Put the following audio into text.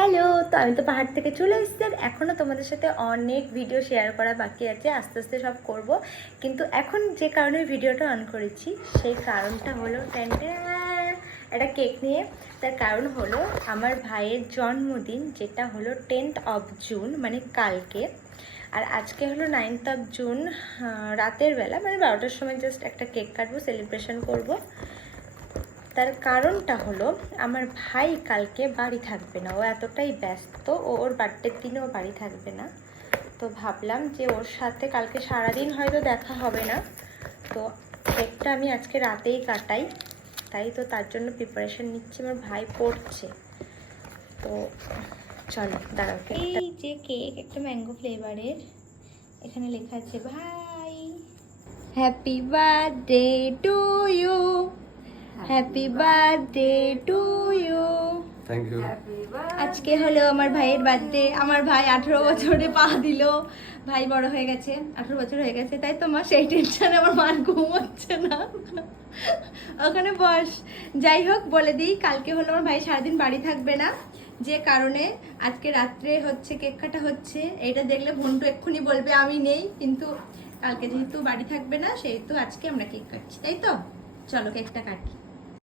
Hello, তো আমি তো পাহাড় থেকে চলে এসেছি আর এখনও তোমাদের সাথে অনেক ভিডিও শেয়ার করা বাকি আছে, আস্তে আস্তে সব করব। কিন্তু এখন যে কারণে ভিডিওটা অন করেছি সেই কারণটা হলো একটা কেক নিয়ে। তার কারণ হলো আমার ভাইয়ের জন্মদিন, যেটা হলো 10th জুন, মানে কালকে। আর আজকে হলো 9th জুন, রাতের বেলা মানে 12টার সময় জাস্ট একটা কেক কাটবো, সেলিব্রেশন করব। তার কারণটা হলো আমার ভাই কালকে বাড়ি থাকবে না, ও এতটাই ব্যস্ত, ওর বার্থডের দিনে ও বাড়ি থাকবে না। তো ভাবলাম যে ওর সাথে কালকে সারাদিন হয়তো দেখা হবে না, তো কেকটা আমি আজকে রাতেই কাটাই। তাই তো তার জন্য প্রিপারেশন নিচ্ছি, আমার ভাই পড়ছে। তো চলো দাঁড়াও, এই যে কেক একটা ম্যাঙ্গো ফ্লেভারের, এখানে লেখা আছে ভাই happy birthday to you, happy birthday to you. Thank you. আজকে হলো আমার ভাইয়ের বার্থডে। আমার ভাই 18 বছরে পা দিল, ভাই বড় হয়ে গেছে, 18 বছর হয়ে গেছে। তাই তো মা, সেই টেনশনে আমার মান ঘুমোচ্ছে না, ওখানে বস। যাই হোক, বলে দিই কালকে হলো আমার ভাই সারাদিন বাড়ি থাকবে না, যে কারণে আজকে রাত্রে হচ্ছে কেক কাটা হচ্ছে। এটা দেখলে ভন্টু এক্ষুনি বলবে আমি নেই, কিন্তু কালকে যেহেতু বাড়ি থাকবে না সেহেতু আজকে আমরা কেক কাটছি, তাই তো? চলো কেকটা কাটি।